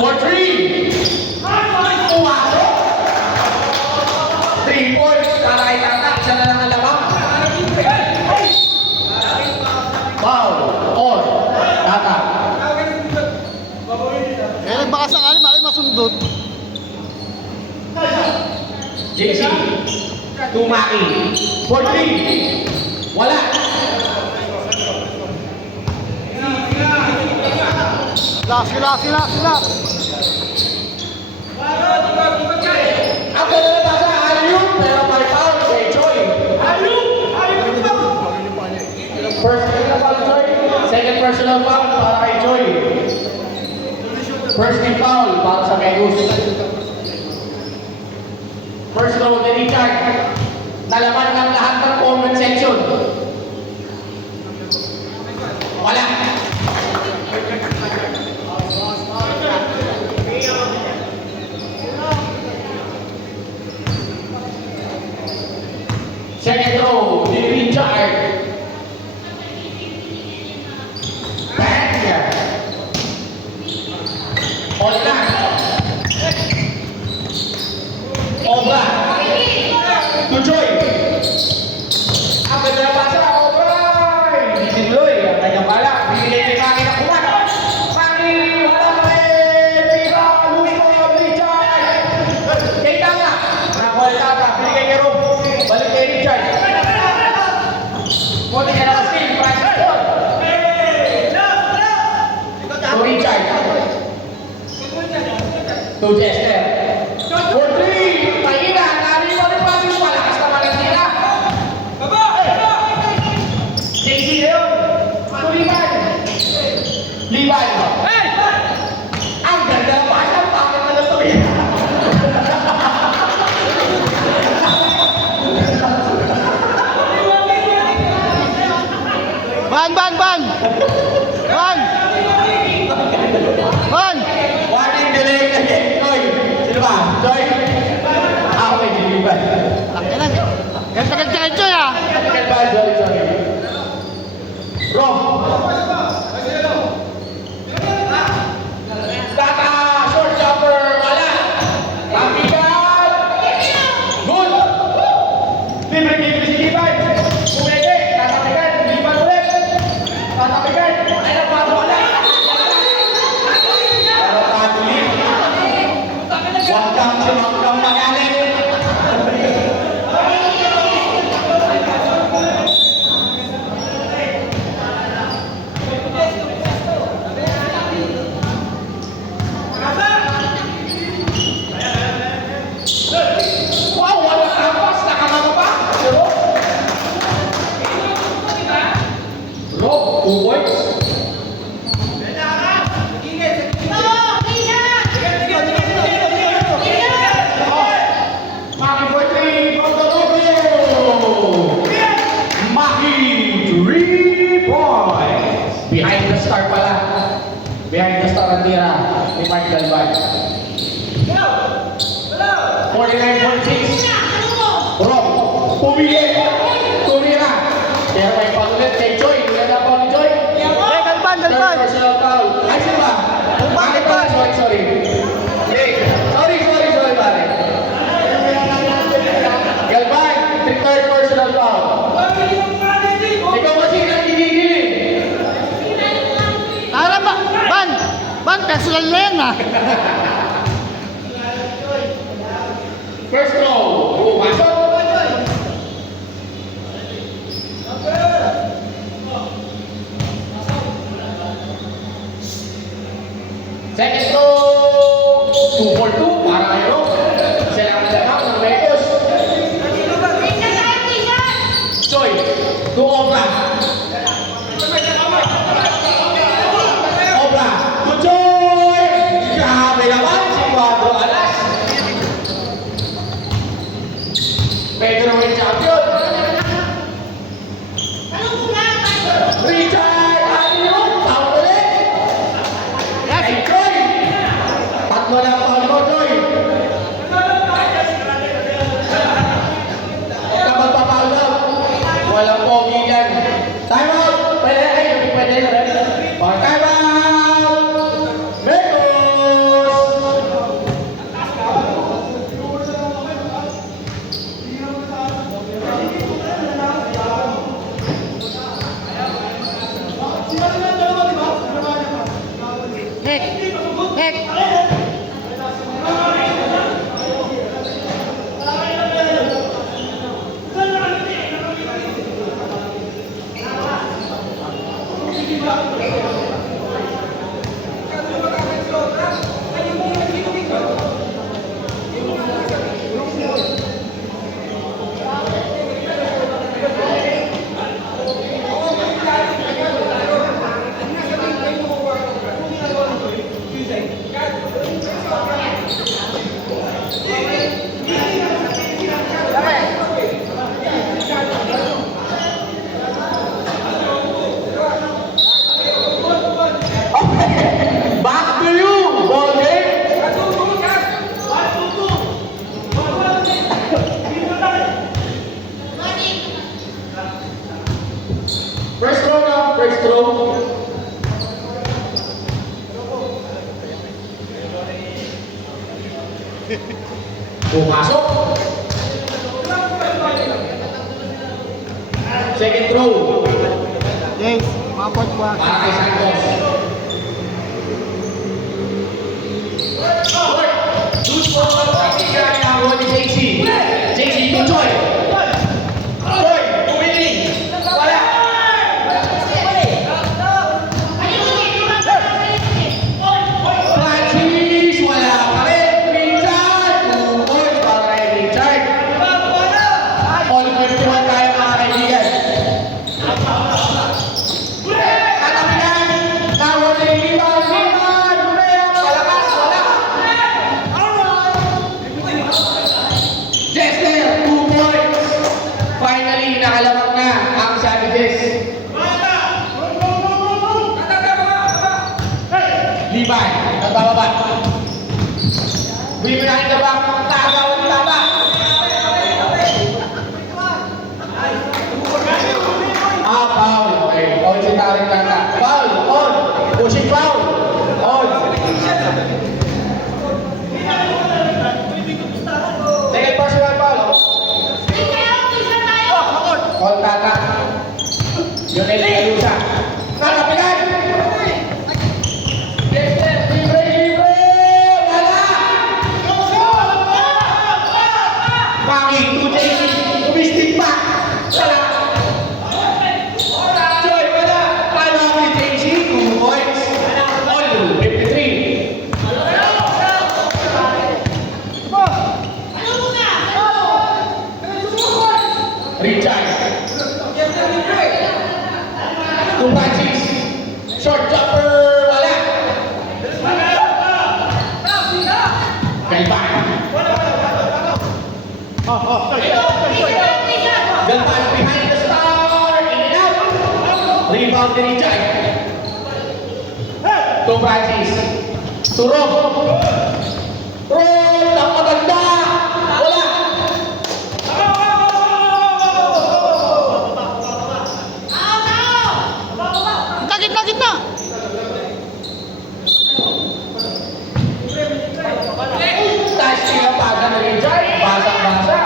For 3. Pumasok. 3 points. Para kay Tata. Siya na lang ang lamang. Foul. On. Tata. Kaya nagbaka sakali, bakit masundot? JC. Tumaki. For 3. Wala. Sila. Ang ganda na basa. Ayun. Pero may foul. Kay Choi. First personal foul, Choi. Second personal foul para kay Choi. First team foul para sa Megus. First row ni Richard. Nalaman ng lahat ng comment section. Wala. Second row ni Richard. Bang! All na. Obra. Tujoy. Ang ganda na basa. Obra. Disiloy. Ang kanyang bala. Binigay ni Maki na kumat. Maki. Wala na rin. Pira. Luis ko yung Richard. Kay Tanga. Nakuha ni Tata. Binigay kay Rob. Balik kay Richard. Buti ka na kasi. Practice ball. To Richard. To Jester. For 3. Mahina. Nari mo rin pasis. Malakas naman ang tira. JC na yun. To Liban. Liban. Ang ganda ng basa. Bakit na ito yun? Ban! Warning delay again. Joy. Sino ba? Joy? Okay, Liban. Ganda kayo ah! Second ball, Joy. Rob. Tata, short jumper, wala. Kapitan. Good. Libre si Liban. Pumeke, tatapikan, Liban ulit. Tatapikan, ay nagbago wala. Pero tatuloy. Huwag kang magalit. Wow, wala kampas. Nakamama pa. Rob, 2 points. Maki for 3 from the logo. Maki 3 points. Behind the star pala. Behind the star ang tira ni Mark Galvan. 49-46. Rob, pumili. Tumira. Pero may paulit kay Joy. Hindi na pa ni Joy. Galban! Third personal foul. Ay, sino ba? Bakit pala? Sorry. Sorry, pare. Galvan, third personal foul. Ikaw kasi nagigigil eh. Tara ba? Ban! Personal na yan ah! First row. Pumasok. Second row. 2 for 2. Para kayo. Sila ang lamang ng Megus. Joy. To Obra. Obra. To Joy. Grabe naman. Si Cuadro Alas. Pedro win champion. Richard Alio. Tawag ulit. Ay, Joy. Tatlo lang tawag mo, Joy. Kapag papalaw. Walang pogi yan. Time out. Pwede na rin. Okay, time out. Megus. Back to you, ball game. First throw na, first throw. Pumasok. Second throw. James, mapot pa. Para kay Santos. Good ball. Pakita niya ang ni JC. JC to Joy. Joy, tumiling. Wala. Francis, wala pa rin. Richard. Tumoy para kay Richard. All 51 tayo mga kaibigan. Tatapinan. Tawag na yung rebound. Rebound. Palakas. Wala. Jester, 2 points. Finally, nakalamang na ang Savages. Libay, nagbababa. Bibirahin ka ba? Tama o tama? Foul. Okay, foul si Tarek Tata. Foul, on. Pushing foul. On. Second personal foul. On Tata. Yun ay Legalusa. Nakapilan. Dexter, libre, libre. Wala. Pangit, 2 JC. Tumistik pa. Wala. Joy, wala. Paano ang JC? 2 points. All 53. Richard. To Francis. Short jumper. Wala. Galvan. Galvan behind the star. In and out. Rebound ni Richard. To Francis. To Rob. Rob. Ang maganda. Wala. Gitna, gitna. Touch nila paga na Richard. Basa-basa.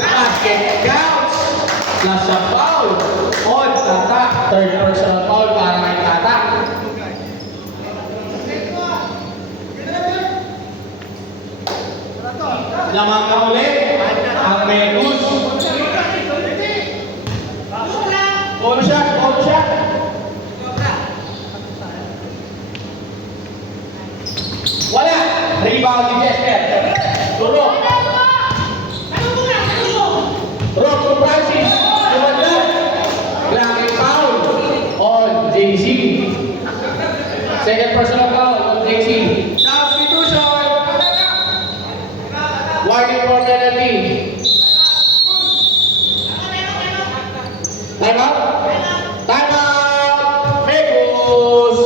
Basket counts. Plus a foul. On Tata. Third personal foul para kay Tata. Lamang na ulit ang Menus. Polo shot, polo shot. Wala. Rebound ni Jester. Turo. Rock to Francis. Tumanda. Blocking foul on JC. Second personal foul on JC. Substitution. Warning for penalty. Time out. Time out. Megus.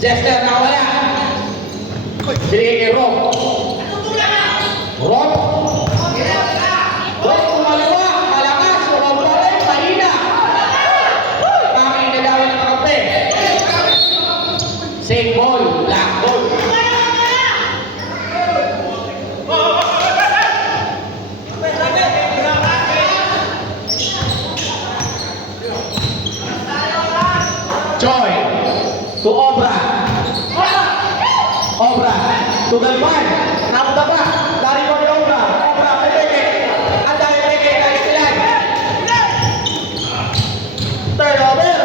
Jester nawala. Binigay kay Rob. Rob. Rob kumalawa. Malakas. Rob pa rin. Mahina. Bakit nalawan ng kape? Same ball. Black ball. Joy to Obra. Obra to Galvan. Napunta pa. Dari ko ni Obra. Obra, peke. Ang dami peke. Dari sila. Turnover.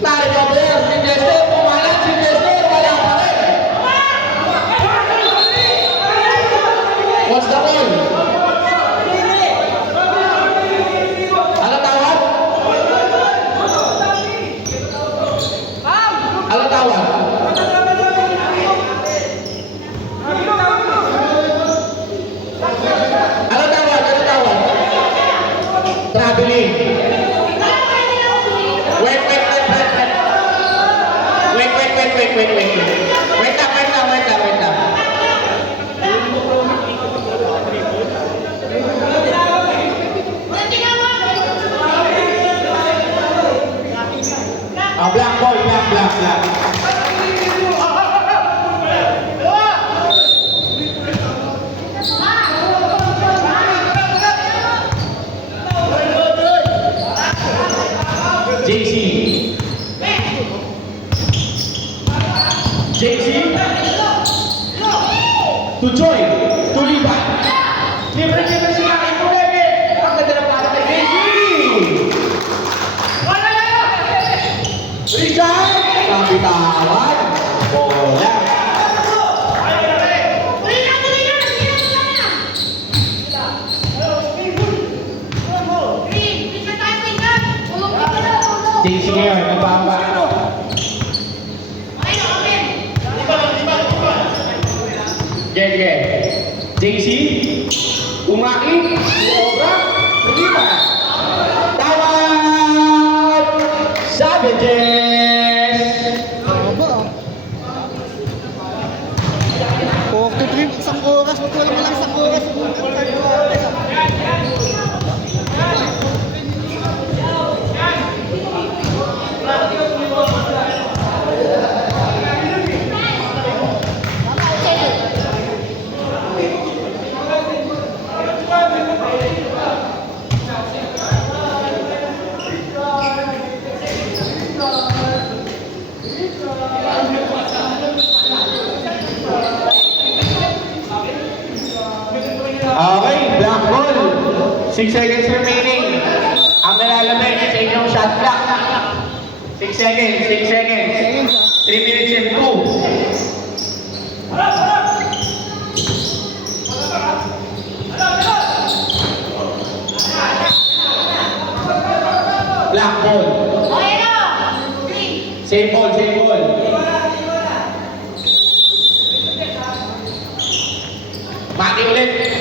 Turnover. Si Jester. Pumalat si Jester. Wala pa rin. What's the ball? Ano tawag? Ano tawag? Ano tawag? Ano tawag? Traveling. Wait. Wait lang. Black ball, black. JC to Joy to Liban. Libre siya ito lagi. Ang ganda ng pasa kay JC. Richard, kapitawan. Bola. JC ngayon, nagbaba. Sige. JC, umaki, Obra, Liban. Tawad! Savages! Aba. 43, isang oras. Magkulang mo lang isang oras. Okay, black ball. 6 seconds remaining. Ang nalalamig sa inyong shot clock. 6 seconds. 3 minutes and 2. Black ball. Same ball. Maki ulit.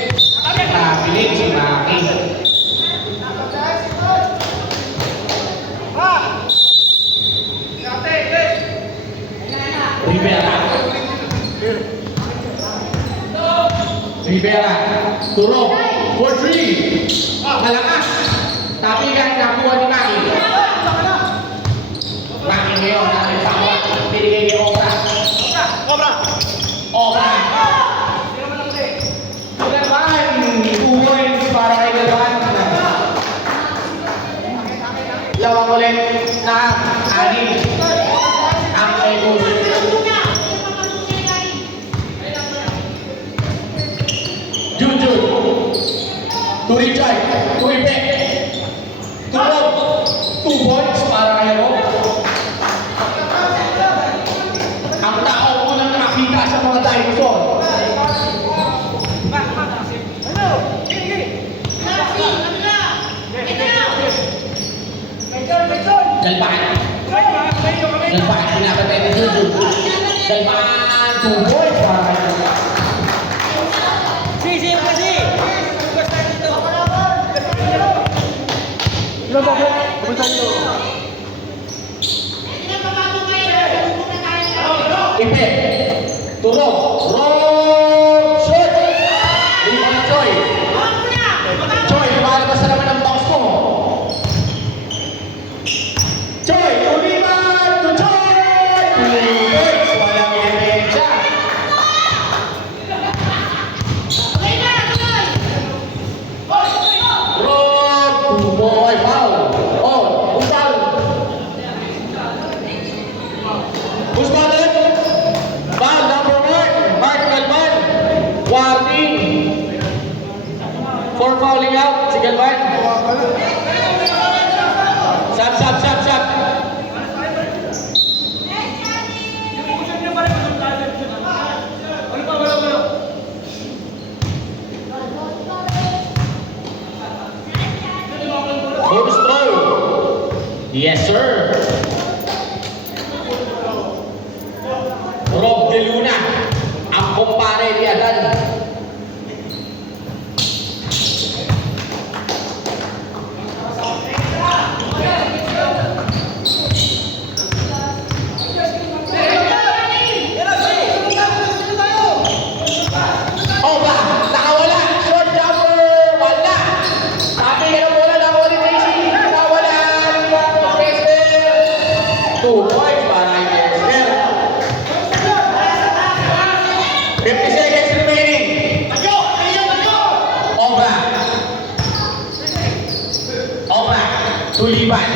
Pilit si Maki. Rivera. Turok. 4-3. Malakas. Tapi kan nakuha ni Maki. Maki ngayon. Ang sawa. Pinigay ni Obra. Obra. Galvan, 2 points para kay Galvan. Lawang ulit na 6. Ang may goal. Jujur. To Richard. To Ipe. To Rob. 2 points para kay Rob. Ang tao unang nakakita sa mga dinosaur. Galvan, pinapatay ni Jujur. Galvan, 2 points para kay Galvan. Ilan ba? Pumunta niyo. Ipe. Tulog. Roll. Shoot. Rebound Joy. Joy, lumalabas na naman ang box mo. Joy, rebound to Joy. 2 points. Walang diferensya. Roll. 2 boy. Foul. Oh, who's foul? Who's foul? Foul number 1. Mark Galvan. Warning. For fouling out. Si Galvan. Sab. Bonus throw. Yes, sir. Rob De Luna. Ang kumpare ni Adan. Oh, ba? Nakawala. Short jumper. Wala. Sabi ka na bola. Nakawala ni Tracy. Nakawala. 2 points para kay Kester. 50 seconds remaining. Obra. To Liban.